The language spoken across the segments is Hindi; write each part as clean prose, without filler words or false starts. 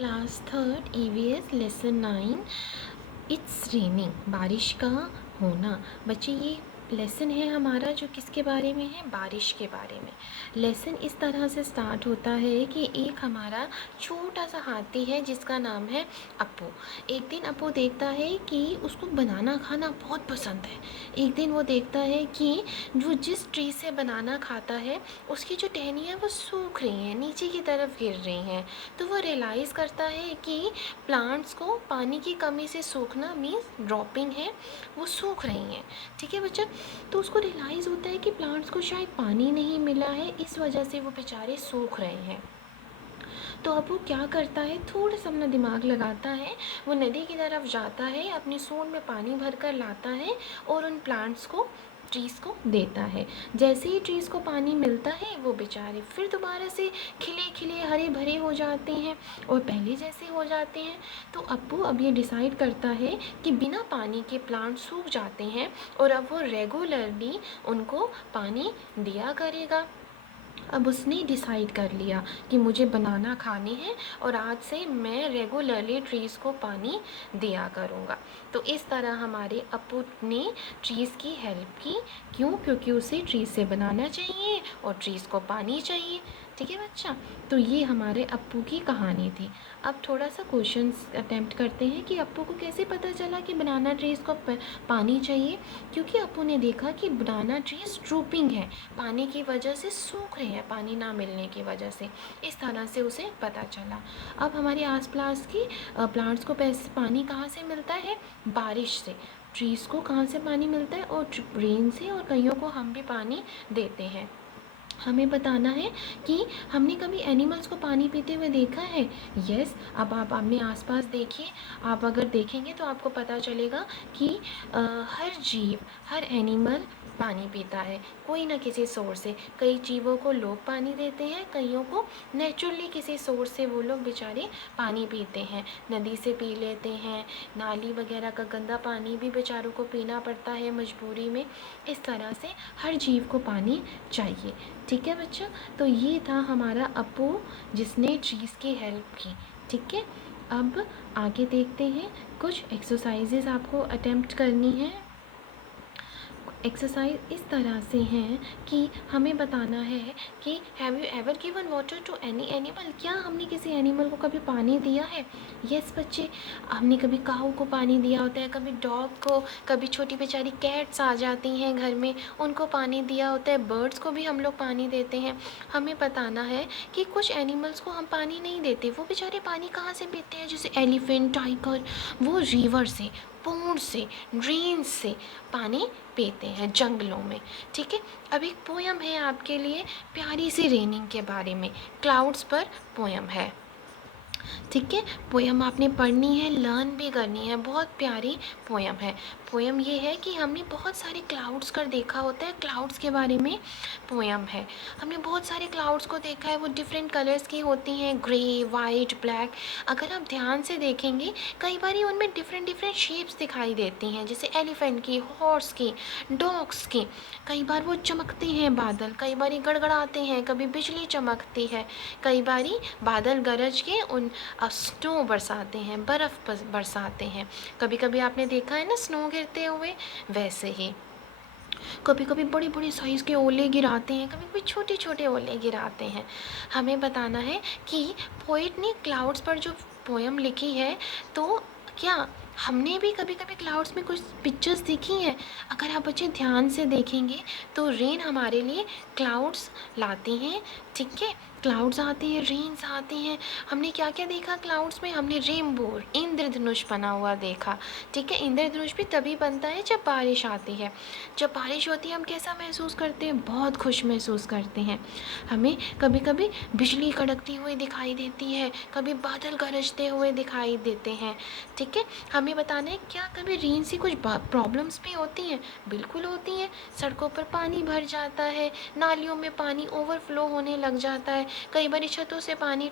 Class third EVS lesson 9 it's raining. बारिश का होना। बच्चे ये लेसन है हमारा जो किसके बारे में है, बारिश के बारे में। लेसन इस तरह से स्टार्ट होता है कि एक हमारा छोटा सा हाथी है जिसका नाम है अप्पू। एक दिन अप्पू देखता है कि उसको बनाना खाना बहुत पसंद है। एक दिन वो देखता है कि वो जिस ट्री से बनाना खाता है उसकी जो टहनियाँ वो सूख रही हैं, नीचे की तरफ गिर रही हैं। तो वो रियलाइज़ करता है कि प्लांट्स को पानी की कमी से सूखना मीन्स ड्रॉपिंग है, वो सूख रही हैं। ठीक है बच्चा, तो उसको रियलाइज़ होता है कि प्लांट्स को शायद पानी नहीं मिला है, इस वजह से वो बेचारे सूख रहे हैं। तो अब वो क्या करता है, थोड़ा सा अपना दिमाग लगाता है, वो नदी की तरफ जाता है, अपनी सूंड में पानी भर कर लाता है और उन प्लांट्स को, ट्रीज़ को देता है। जैसे ही ट्रीज़ को पानी मिलता है वो बेचारे फिर दोबारा से खिले खिले हरे भरे हो जाते हैं और पहले जैसे हो जाते हैं। तो अप्पू अब ये डिसाइड करता है कि बिना पानी के प्लांट सूख जाते हैं और अब वो रेगुलरली उनको पानी दिया करेगा। अब उसने डिसाइड कर लिया कि मुझे बनाना खाने हैं और आज से मैं रेगुलरली ट्रीज़ को पानी दिया करूँगा। तो इस तरह हमारे अप्पू ने ट्रीज़ की हेल्प की। क्यों? क्योंकि उसे ट्रीज़ से बनाना चाहिए और ट्रीज़ को पानी चाहिए। ठीक है बच्चा, तो ये हमारे अप्पू की कहानी थी। अब थोड़ा सा क्वेश्चंस अटेम्प्ट करते हैं कि अप्पू को कैसे पता चला कि बनाना ट्रीज़ को पानी चाहिए। क्योंकि अप्पू ने देखा कि बनाना ट्रीज़ ड्रूपिंग है, पानी की वजह से सूख रहे हैं, पानी ना मिलने की वजह से। इस तरह से उसे पता चला। अब हमारे आस पास की प्लांट्स को पानी कहाँ से मिलता है? बारिश से। ट्रीज़ को कहाँ से पानी मिलता है? और रेन से, और कईयों को हम भी पानी देते हैं। हमें बताना है कि हमने कभी एनिमल्स को पानी पीते हुए देखा है। यस, अब आप अपने आसपास देखिए, आप अगर देखेंगे तो आपको पता चलेगा कि हर जीव, हर एनिमल पानी पीता है, कोई ना किसी सोर्स से। कई जीवों को लोग पानी देते हैं, कईयों को नेचुरली किसी सोर्स से वो लोग बेचारे पानी पीते हैं। नदी से पी लेते हैं, नाली वगैरह का गंदा पानी भी बेचारों को पीना पड़ता है मजबूरी में। इस तरह से हर जीव को पानी चाहिए। ठीक है बच्चा, तो ये था हमारा अप्पू जिसने ट्रीज़ की हेल्प की। ठीक है, अब आगे देखते हैं। कुछ एक्सरसाइजेज आपको अटेम्प्ट करनी है। एक्सरसाइज इस तरह से हैं कि हमें बताना है कि have you ever given water to any animal. क्या हमने किसी एनिमल को कभी पानी दिया है? यस बच्चे, हमने कभी काऊ को पानी दिया होता है, कभी डॉग को, कभी छोटी बेचारी कैट्स आ जाती हैं घर में, उनको पानी दिया होता है। बर्ड्स को भी हम लोग पानी देते हैं। हमें बताना है कि कुछ एनिमल्स को हम पानी नहीं देते, वो बेचारे पानी कहाँ से पीते हैं? जैसे एलिफेंट, टाइगर, वो रिवर से, पूल से, ड्रेन से पानी पीते हैं जंगलों में। ठीक है, अब एक पोयम है आपके लिए प्यारी सी रेनिंग के बारे में। क्लाउड्स पर पोयम है। ठीक है, पोयम आपने पढ़नी है, लर्न भी करनी है। बहुत प्यारी पोयम है। पोयम ये है कि हमने बहुत सारे क्लाउड्स कर देखा होता है, क्लाउड्स के बारे में पोयम है। हमने बहुत सारे क्लाउड्स को देखा है, वो डिफरेंट कलर्स की होती हैं, ग्रे, वाइट, ब्लैक। अगर आप ध्यान से देखेंगे कई बार उनमें डिफरेंट डिफरेंट शेप्स दिखाई देती हैं, जैसे एलिफेंट की, हॉर्स की, डॉग्स की। कई बार वो चमकते हैं बादल, कई बार गड़गड़ाते हैं, कभी बिजली चमकती है, कई बार बादल गरज के उन स्नो बरसाते हैं, बर्फ़ बरसाते हैं। कभी कभी आपने देखा है ना स्नो गिरते हुए, वैसे ही कभी कभी बड़े बड़े साइज़ के ओले गिराते हैं, कभी कभी छोटे छोटे ओले गिराते हैं। हमें बताना है कि पोइट ने क्लाउड्स पर जो पोयम लिखी है, तो क्या हमने भी कभी कभी क्लाउड्स में कुछ पिक्चर्स देखी हैं? अगर आप बच्चे ध्यान से देखेंगे तो रेन हमारे लिए क्लाउड्स लाती हैं। ठीक है, क्लाउड्स आते हैं, रेन्स आते हैं। हमने क्या क्या देखा क्लाउड्स में? हमने रेनबो, इंद्रधनुष बना हुआ देखा। ठीक है, इंद्रधनुष भी तभी बनता है जब बारिश आती है। जब बारिश होती है हम कैसा महसूस करते हैं? बहुत खुश महसूस करते हैं। हमें कभी कभी बिजली कड़कती हुई दिखाई देती है, कभी बादल गरजते हुए दिखाई देते हैं। ठीक है, हमें बताना है क्या कभी रेन से कुछ प्रॉब्लम्स भी होती हैं? बिल्कुल होती हैं। सड़कों पर पानी भर जाता है, नालियों में पानी ओवरफ्लो होने लग जाता है, कई बार छतों से पानी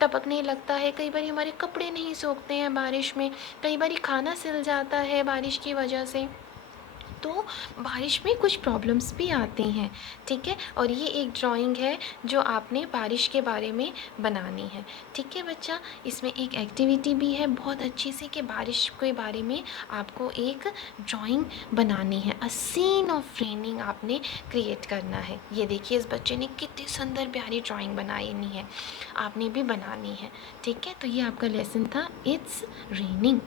टपकने लगता है, कई बार हमारे कपड़े नहीं सूखते हैं बारिश में, कई बार खाना सिल जाता है बारिश की वजह से। तो बारिश में कुछ प्रॉब्लम्स भी आती हैं, ठीक है। और ये एक ड्राइंग है जो आपने बारिश के बारे में बनानी है, ठीक है बच्चा। इसमें एक एक्टिविटी भी है बहुत अच्छी सी कि बारिश के बारे में आपको एक ड्राइंग बनानी है। अ सीन ऑफ रेनिंग आपने क्रिएट करना है। ये देखिए इस बच्चे ने कितनी सुंदर प्यारी ड्राइंग बनाई है, आपने भी बनानी है, ठीक है। तो ये आपका लेसन था, इट्स रेनिंग।